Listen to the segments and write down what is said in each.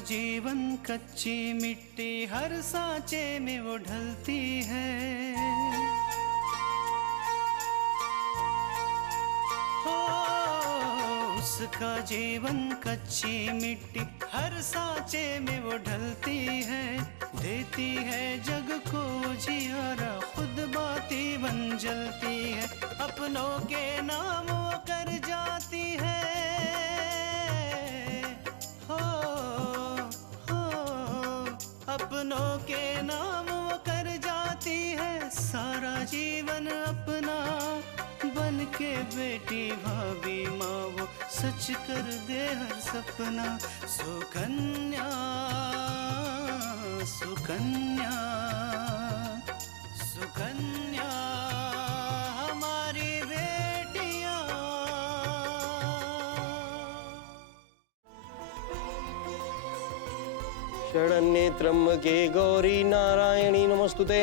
जीवन कच्ची मिट्टी हर सांचे में वो ढलती है। हो उसका जीवन कच्ची मिट्टी हर सांचे में वो ढलती है। देती है जग को जियारा खुद बाती बन जलती है। अपनों के नाम वो कर जाती है। अपनों के नाम वो कर जाती है। सारा जीवन अपना बन के बेटी भाभी माँ वो सच कर दे हर सपना। सुकन्या सुकन्या सुकन्या हमारी बेटियाँ। शरण्ये त्र्यंबके गौरी नारायणी नमस्तुते।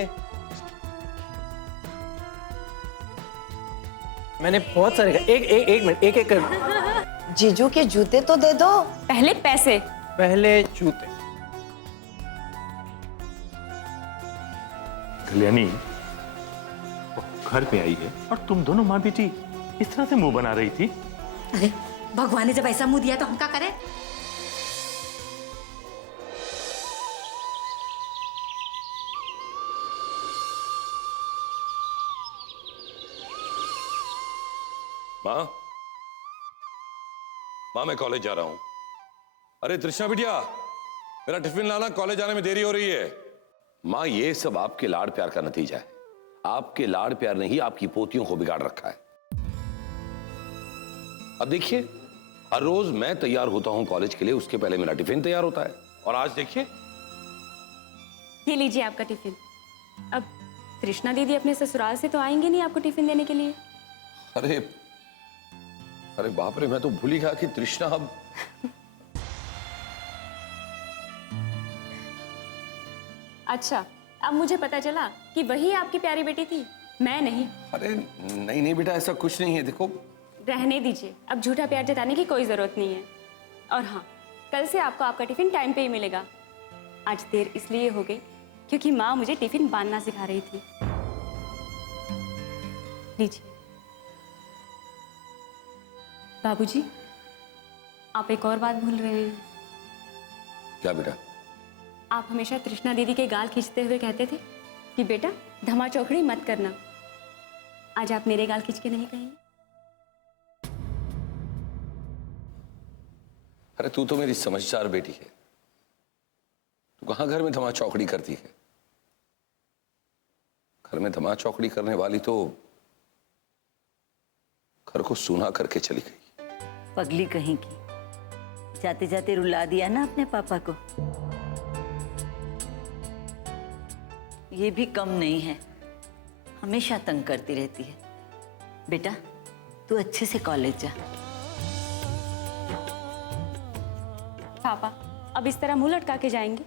मैंने बहुत सारे एक मिनट एक कर। जीजू के जूते तो दे दो। पहले पैसे। पहले जूते। कल्याणी वो घर पे आई है और तुम दोनों माँ बेटी इस तरह से मुंह बना रही थी। अरे भगवान ने जब ऐसा मुंह दिया तो हम क्या करें? माँ माँ मैं कॉलेज जा रहा हूं। अरे तृष्णा बिटिया मेरा टिफिन लाना, कॉलेज जाने में देरी हो रही है। माँ ये सब आपके लाड़ प्यार का नतीजा है। आपके लाड़ प्यार ने ही आपकी पोतियों को बिगाड़ रखा है। अब देखिए हर रोज मैं तैयार होता हूं कॉलेज के लिए, उसके पहले मेरा टिफिन तैयार होता है। और आज देखिए ये लीजिए आपका टिफिन। अब तृष्णा दीदी अपने ससुराल से तो आएंगे नहीं आपको टिफिन देने के लिए। अरे अरे बाप रे, मैं तो भूल ही गया कि तृष्णा अब अच्छा अब मुझे पता चला कि वही आपकी प्यारी बेटी थी, मैं नहीं। अरे नहीं नहीं बेटा, ऐसा कुछ नहीं है। देखो रहने दीजिए, अब झूठा प्यार जताने की कोई जरूरत नहीं है। और हाँ, कल से आपको आपका टिफिन टाइम पे ही मिलेगा। आज देर इसलिए हो गई क्योंकि माँ मुझे टिफिन बांधना सिखा रही थी। लीजिए। बाबूजी, आप एक और बात भूल रहे हैं। क्या बेटा? आप हमेशा तृष्णा दीदी के गाल खींचते हुए कहते थे कि बेटा धमा चौकड़ी मत करना। आज आप मेरे गाल खींच के नहीं कहेंगे? अरे तू तो मेरी समझदार बेटी है। तू कहां घर में धमा चौकड़ी करती है? घर में धमा चौकड़ी करने वाली तो घर को सूना करके चली गई। पगली कहीं की, जाते जाते रुला दिया ना अपने पापा को। ये भी कम नहीं है, हमेशा तंग करती रहती है। बेटा तू अच्छे से कॉलेज जा। पापा अब इस तरह मुंह लटका के जाएंगे?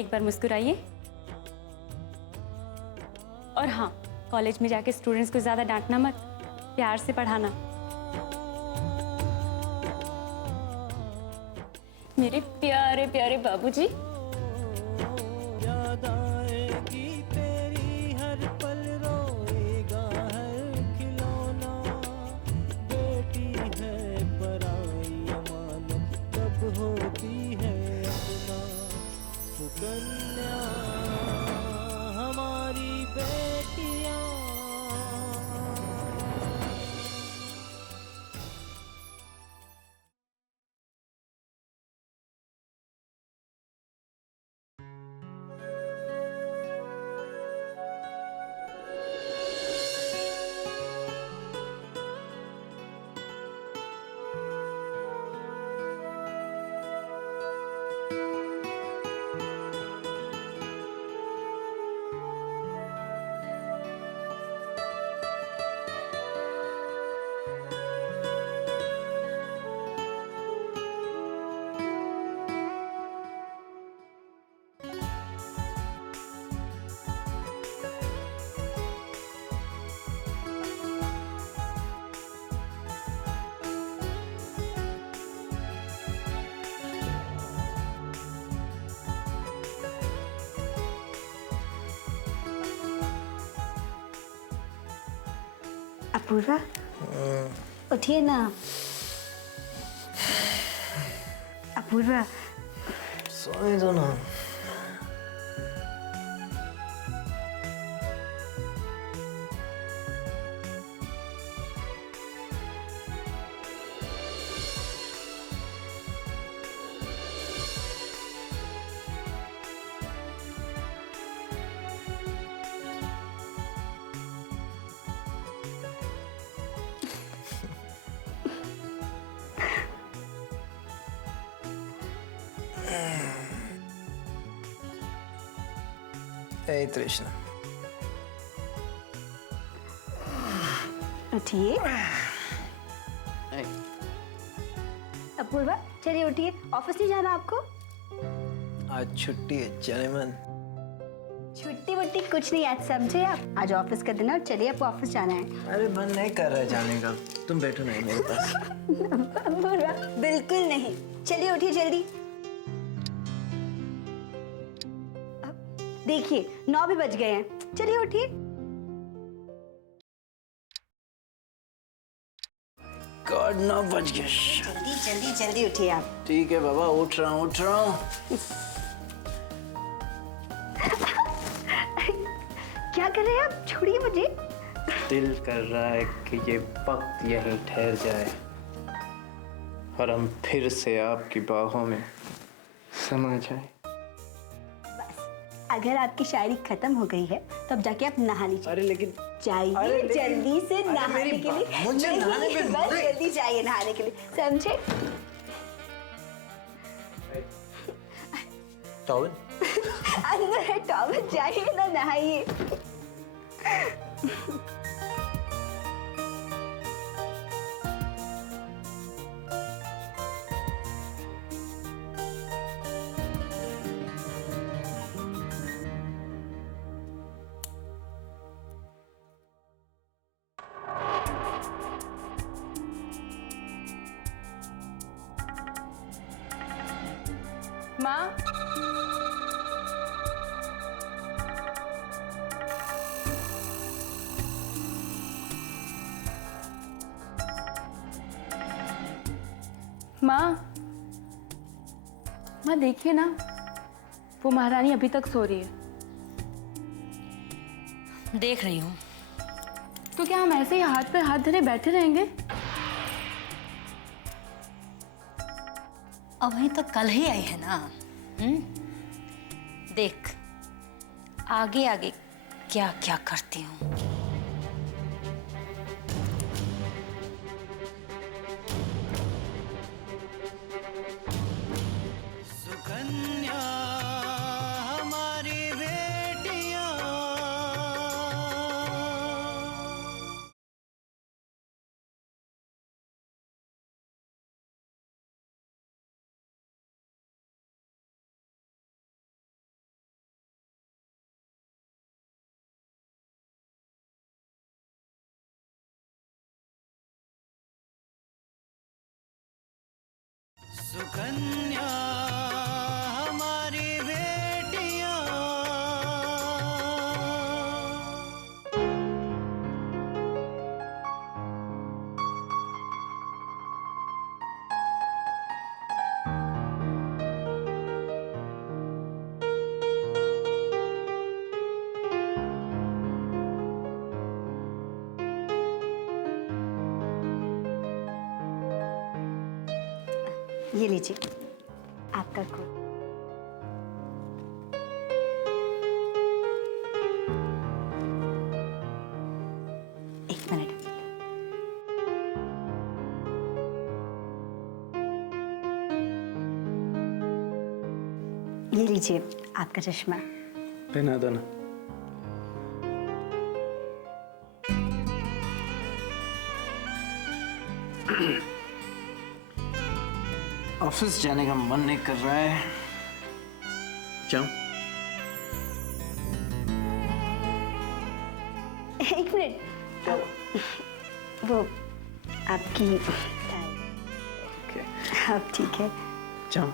एक बार मुस्कुराइए। और हाँ, कॉलेज में जाके स्टूडेंट्स को ज्यादा डांटना मत, प्यार से पढ़ाना। मेरे प्यारे प्यारे बाबूजी। अपूर्वा, उठिए ना। अपूर्वा, सोने दो ना। Hey तृष्णा, उठिए। अपूर्वा, चलिए उठिए, ऑफिस नहीं जाना आपको? आज छुट्टी है, चले मन। छुट्टी वुट्टी कुछ नहीं, आज समझे आप, आज ऑफिस का दिन है और चलिए आपको ऑफिस जाना है। अरे मन नहीं कर रहा है जाने का, तुम बैठो नहीं मेरे पास। अपूर्वा, बिल्कुल नहीं, चलिए उठिए जल्दी। देखिए 9 भी बज गए हैं, चलिए उठिए। गॉड 9 बज गया। जल्दी जल्दी जल्दी उठिए आप। ठीक है बाबा, उठ रहा हूँ। क्या कर रहे हैं आप? छोड़िए मुझे। दिल कर रहा है कि ये वक्त यहीं ठहर जाए और हम फिर से आपकी बाहों में समा जाए। अगर आपकी शायरी खत्म हो गई है तो अब जाके आप नहा लीजिए। अरे लेकिन जाइए जल्दी से नहाने मेरी के लिए। मुझे नहीं, नहाने पे बस जल्दी जाइए नहाने के लिए, समझे? टॉवल अंदर है टॉवल, जाइए ना नहाइए। माँ, माँ देखिए ना, वो महारानी अभी तक सो रही है। देख रही हूँ। तो क्या हम ऐसे ही हाथ पे हाथ धरे बैठे रहेंगे? अभी तो कल ही आई है ना। देख आगे आगे क्या क्या करती हूँ। सुकन्या हमारी बेटियां, सुकन्या हमारी बेटियां। ये लीजिए आपका कोट। एक मिनट। ये लीजिए आपका चश्मा। पहना दो ना। ऑफिस जाने का मन नहीं कर रहा है, जाऊं? एक मिनट, वो आपकी ओके, अब ठीक है। जाऊं?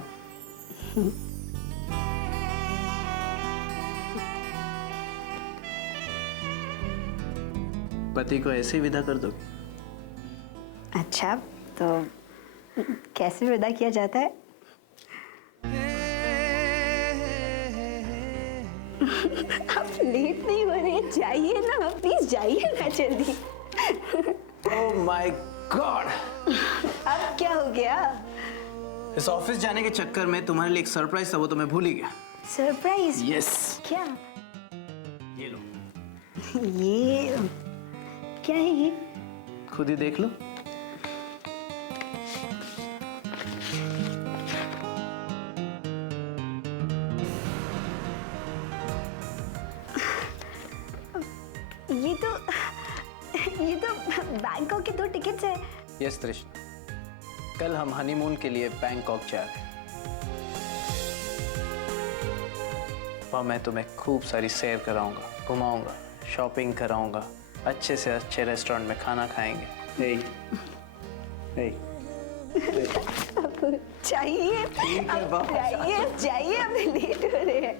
पति को ऐसे ही विदा कर दो? अच्छा, तो कैसे विदा किया जाता है? आप लेट नहीं हो रहे, जाइए ना प्लीज, जाइए ना जल्दी। Oh my God! अब क्या हो गया? इस ऑफिस जाने के चक्कर में तुम्हारे लिए एक सरप्राइज था, वो तो मैं भूल ही गया। सरप्राइज? यस। क्या? ये लो। ये क्या है ये? खुद ही देख लो। ये तो बैंकॉक के 2 टिकट्स हैं। यस तृष्णा, कल हम हनीमून के लिए बैंकॉक जा रहे हैं। वहाँ मैं तुम्हें खूब सारी सैर कराऊंगा, घुमाऊंगा, शॉपिंग कराऊंगा, अच्छे से अच्छे रेस्टोरेंट में खाना खाएंगे। हे अब चाहिए, अब जाइए, अब लेट हो रहे हैं।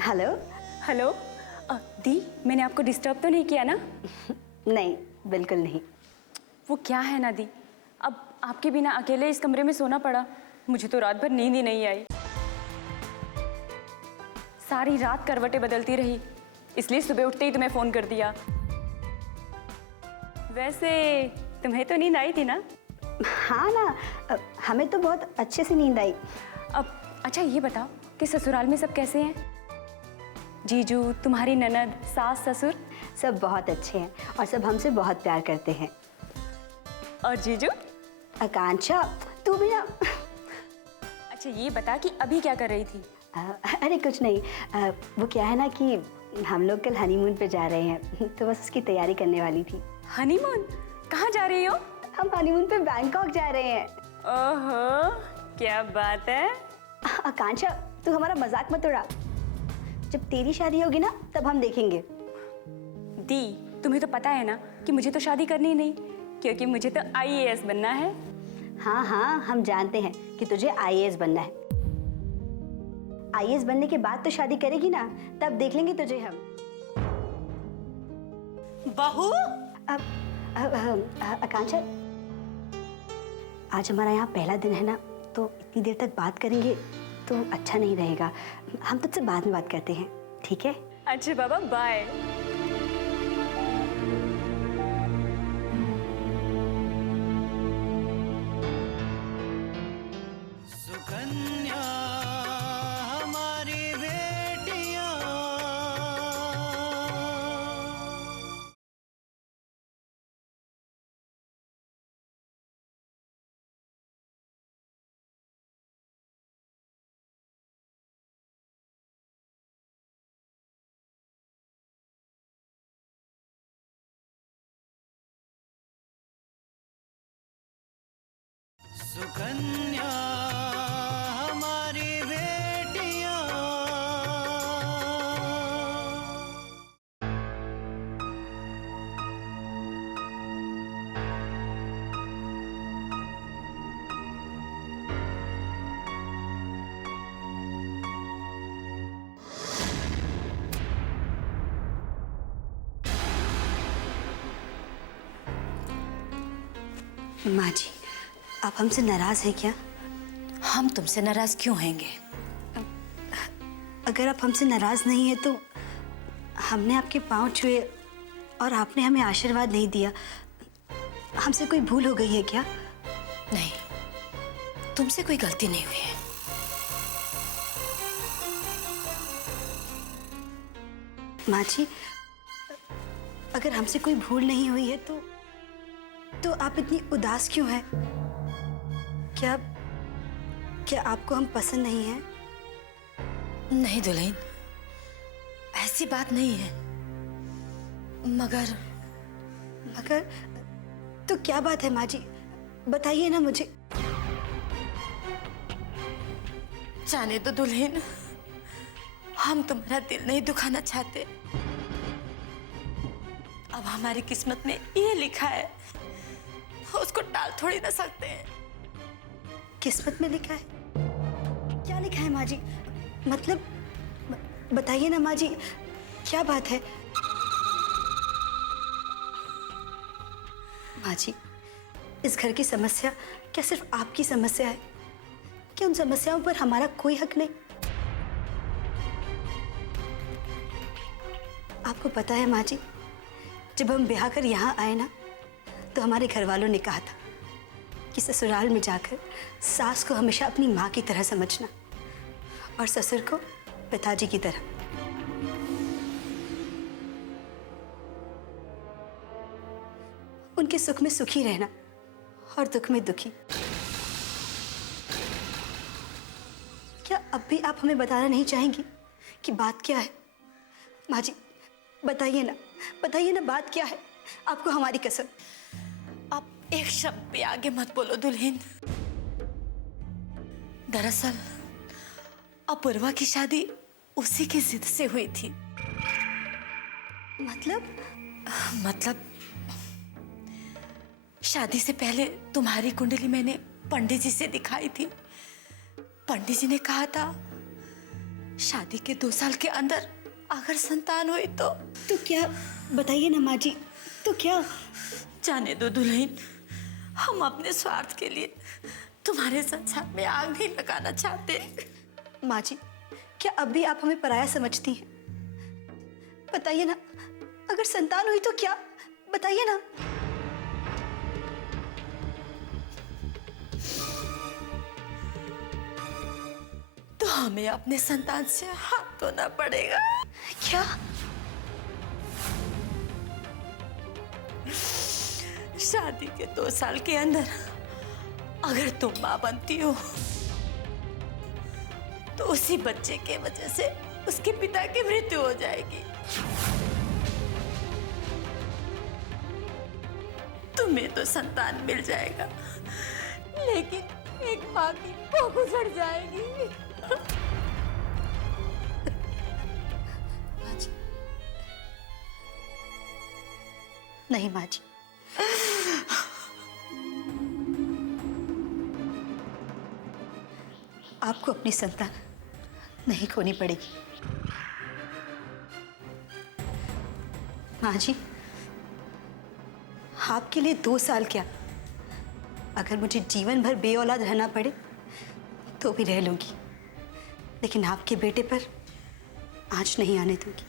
हेलो। हेलो दी, मैंने आपको डिस्टर्ब तो नहीं किया ना? नहीं, बिल्कुल नहीं। वो क्या है ना दी, अब आपके बिना अकेले इस कमरे में सोना पड़ा। मुझे तो रात भर नींद ही नहीं आई, सारी रात करवटें बदलती रही, इसलिए सुबह उठते ही तुम्हें फ़ोन कर दिया। वैसे तुम्हें तो नींद आई थी ना? हाँ ना, हमें तो बहुत अच्छे से नींद आई। अब अच्छा ये बताओ कि ससुराल में सब कैसे हैं? जीजू, तुम्हारी ननद, सास, ससुर? सब बहुत अच्छे हैं और सब हमसे बहुत प्यार करते हैं। और जीजू? आकांक्षा, तू भी ना। अच्छा ये बता कि अभी क्या कर रही थी? अरे कुछ नहीं, वो क्या है ना कि हम लोग कल हनीमून पे जा रहे हैं, तो बस उसकी तैयारी करने वाली थी। हनीमून? कहाँ जा रही हो? हम हनीमून पे बैंकॉक जा रहे हैं। ओहो, क्या बात है। आकांक्षा, तू हमारा मजाक मत उड़ा। जब तेरी शादी होगी ना, तब हम देखेंगे। दी, तुम्हें तो पता है ना कि मुझे तो शादी करनी नहीं, क्योंकि मुझे तो IAS बनना है। हाँ हाँ, हम जानते हैं कि तुझे IAS बनना है। IAS बनने के बाद तो शादी करेगी ना, तब देख लेंगे तुझे हम। बहू, आकांक्षा, आज हमारा यहाँ पहला दिन है ना, तो इतनी देर तक बात करेंगे तो अच्छा नहीं रहेगा। हम तुझसे बाद में बात करते हैं, ठीक है? अच्छा बाबा, बाय। सुकन्या हमारी बेटियां, सुकन्या हमारी बेटियां। माँ जी, आप हमसे नाराज हैं क्या? हम तुमसे नाराज क्यों होंगे? अगर आप हमसे नाराज नहीं है तो हमने आपके पाँव छुए और आपने हमें आशीर्वाद नहीं दिया। हमसे कोई भूल हो गई है क्या? नहीं, तुमसे कोई गलती नहीं हुई है। माँ जी, अगर हमसे कोई भूल नहीं हुई है तो आप इतनी उदास क्यों हैं? क्या आपको हम पसंद नहीं हैं? नहीं दुल्हन, ऐसी बात नहीं है। मगर तो क्या बात है माँ जी? बताइए ना मुझे। जाने दो दुल्हन, हम तुम्हारा दिल नहीं दुखाना चाहते। अब हमारी किस्मत में ये लिखा है, उसको टाल थोड़ी ना सकते हैं। किस्मत में लिखा है? क्या लिखा है माँ जी? मतलब बताइए ना माँ जी, क्या बात है? माँ जी, इस घर की समस्या क्या सिर्फ आपकी समस्या है? क्या उन समस्याओं पर हमारा कोई हक नहीं? आपको पता है माँ जी, जब हम ब्याह कर यहाँ आए ना, तो हमारे घर वालों ने कहा था कि ससुराल में जाकर सास को हमेशा अपनी माँ की तरह समझना और ससुर को पिताजी की तरह। उनके सुख में सुखी रहना और दुख में दुखी। क्या अब भी आप हमें बताना नहीं चाहेंगी कि बात क्या है? माँ जी, बताइए ना बात क्या है? आपको हमारी कसम। आप एक शब्द भी आगे मत बोलो दुल्हन। दरअसल अपूर्वा की शादी उसी की जिद से हुई थी। मतलब शादी से पहले तुम्हारी कुंडली मैंने पंडित जी से दिखाई थी। पंडित जी ने कहा था शादी के 2 साल के अंदर अगर संतान हुई तो क्या? बताइए ना माँ जी, तो क्या? जाने दो दुल्हन, हम अपने स्वार्थ के लिए तुम्हारे संसार में आग नहीं लगाना चाहते। माँ जी, क्या अब भी आप हमें पराया समझती हैं? बताइए ना, अगर संतान हुई तो क्या? बताइए ना। तो हमें अपने संतान से हाथ धोना पड़ेगा। क्या? शादी के 2 साल के अंदर अगर तुम मां बनती हो तो उसी बच्चे के वजह से उसके पिता की मृत्यु हो जाएगी। तुम्हें तो संतान मिल जाएगा, लेकिन एक मां की भूख उजड़ जाएगी। नहीं माँ जी, आपको अपनी संतान नहीं खोनी पड़ेगी। माँ जी, आपके लिए 2 साल क्या, अगर मुझे जीवन भर बेऔलाद रहना पड़े तो भी रह लूंगी, लेकिन आपके बेटे पर आंच नहीं आने दूंगी।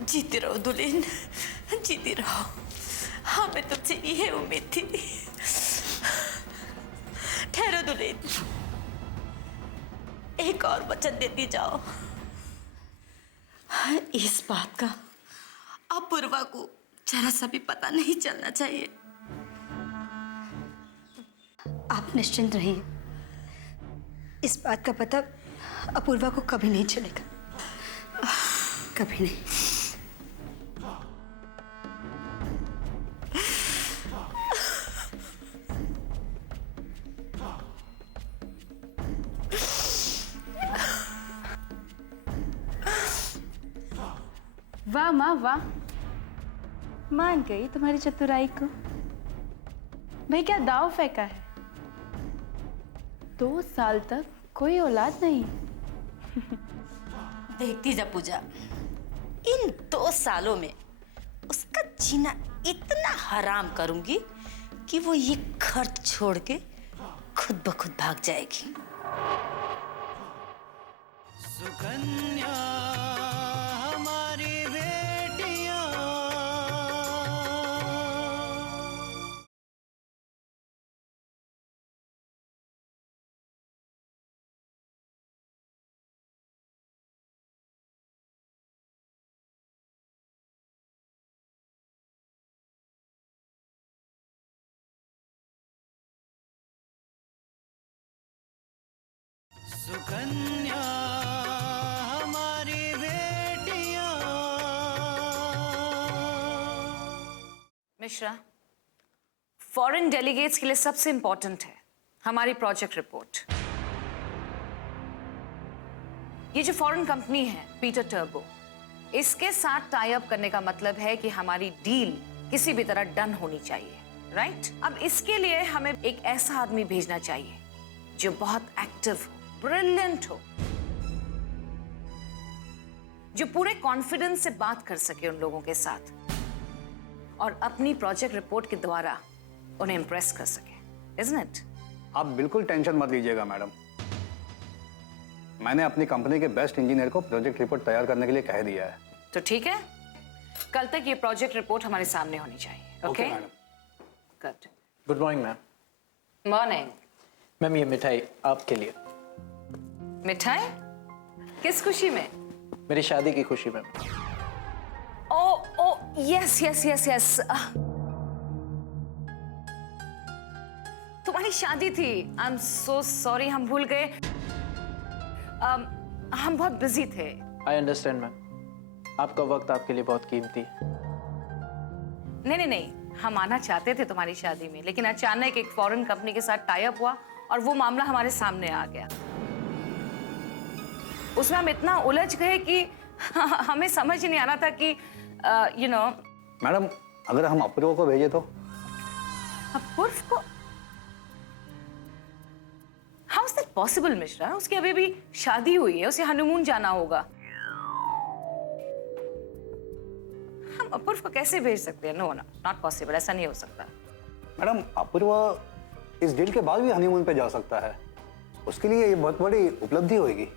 जीती रहो दुल्हन, जीती रहो। हमें तुमसे यही उम्मीद थी। ठहरो दुल्हन, एक और वचन देती जाओ। इस बात का अपूर्वा को जरा सा भी पता नहीं चलना चाहिए। आप निश्चिंत रहिए, इस बात का पता अपूर्वा को कभी नहीं चलेगा, कभी नहीं। वाह माँ वाह, मान गई तुम्हारी चतुराई को। भाई क्या दाव फेंका है? 2 साल तक कोई औलाद नहीं। देखती जा पूजा, इन 2 सालों में उसका जीना इतना हराम करूंगी कि वो ये घर छोड़ के खुद ब खुद भाग जाएगी। सुकन्या हमारी बेटियां, सुकन्या हमारी बेटियां। मिश्रा, फॉरेन डेलीगेट्स के लिए सबसे इंपॉर्टेंट है हमारी प्रोजेक्ट रिपोर्ट। ये जो फॉरेन कंपनी है पीटर टर्बो, इसके साथ टाई अप करने का मतलब है कि हमारी डील किसी भी तरह डन होनी चाहिए। राइट? अब इसके लिए हमें एक ऐसा आदमी भेजना चाहिए जो बहुत एक्टिव हो, ब्रिलियंट हो, जो पूरे कॉन्फिडेंस से बात कर सके उन लोगों के साथ और अपनी प्रोजेक्ट रिपोर्ट के द्वारा उन्हें इंप्रेस कर सके, isn't it? आप बिल्कुल टेंशन मत लीजिएगा मैडम। मैंने अपनी कंपनी के बेस्ट इंजीनियर को प्रोजेक्ट रिपोर्ट तैयार करने के लिए कह दिया है। तो ठीक है, कल तक ये प्रोजेक्ट रिपोर्ट हमारे सामने होनी चाहिए। Okay madam. Good good morning ma'am. Morning. Ma'am ये मिठाई आपके लिए, मिठाई? किस खुशी में? मेरी शादी की खुशी में। ओ यस यस यस यस, तुम्हारी शादी थी। आई एम सो सॉरी, हम भूल गए। हम बहुत बिजी थे। आई अंडरस्टैंड मैम, आपका वक्त आपके लिए बहुत कीमती है। नहीं, हम आना चाहते थे तुम्हारी शादी में, लेकिन अचानक एक फॉरेन कंपनी के साथ टाई अप हुआ और वो मामला हमारे सामने आ गया। उसमें हम इतना उलझ गए कि हमें समझ ही नहीं आ रहा था कि यू नो। मैडम अगर हम अपूर्व को भेजे तो? अपूर्व को? How is that possible Mishra? उसकी अभी भी शादी हुई है, उसे हनीमून जाना होगा। हम अपूर्व को कैसे भेज सकते हैं? नो नॉट पॉसिबल, ऐसा नहीं हो सकता। मैडम अपूर्व इस डील के बाद भी हनीमून पे जा सकता है, उसके लिए ये बहुत बड़ी उपलब्धि होगी।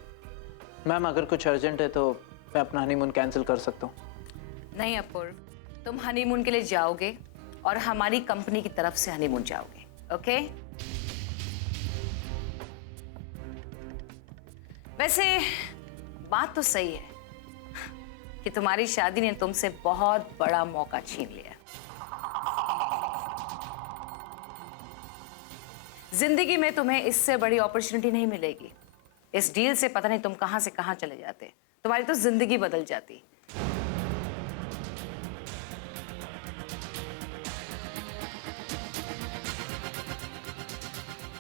मैम अगर कुछ अर्जेंट है तो मैं अपना हनीमून कैंसिल कर सकता हूँ। नहीं अपूर्व, तुम हनीमून के लिए जाओगे और हमारी कंपनी की तरफ से हनीमून जाओगे। ओके? वैसे बात तो सही है कि तुम्हारी शादी ने तुमसे बहुत बड़ा मौका छीन लिया। जिंदगी में तुम्हें इससे बड़ी अपॉर्चुनिटी नहीं मिलेगी। इस डील से पता नहीं तुम कहां से कहां चले जाते, तुम्हारी तो जिंदगी बदल जाती।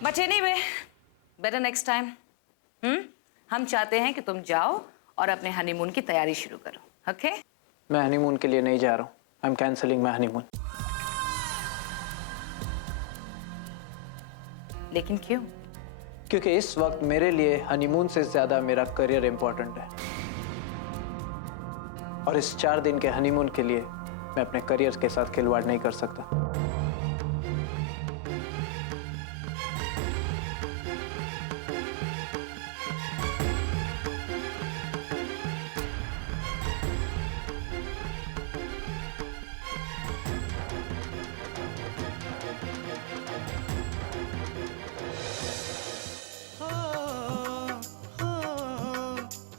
But anyway, better next time. हम चाहते हैं कि तुम जाओ और अपने हनीमून की तैयारी शुरू करो। ओके? मैं हनीमून के लिए नहीं जा रहा हूँ। I am cancelling my honeymoon. लेकिन क्यों? क्योंकि इस वक्त मेरे लिए हनीमून से ज्यादा मेरा करियर इंपॉर्टेंट है, और इस 4 दिन के हनीमून के लिए मैं अपने करियर के साथ खिलवाड़ नहीं कर सकता।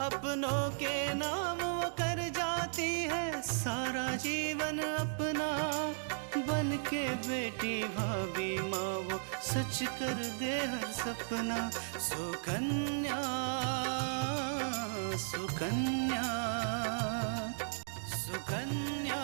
अपनों के नाम वो कर जाती है सारा जीवन अपना, बन के बेटी भाभी माँ वो सच कर दे हर सपना। सुकन्या सुकन्या सुकन्या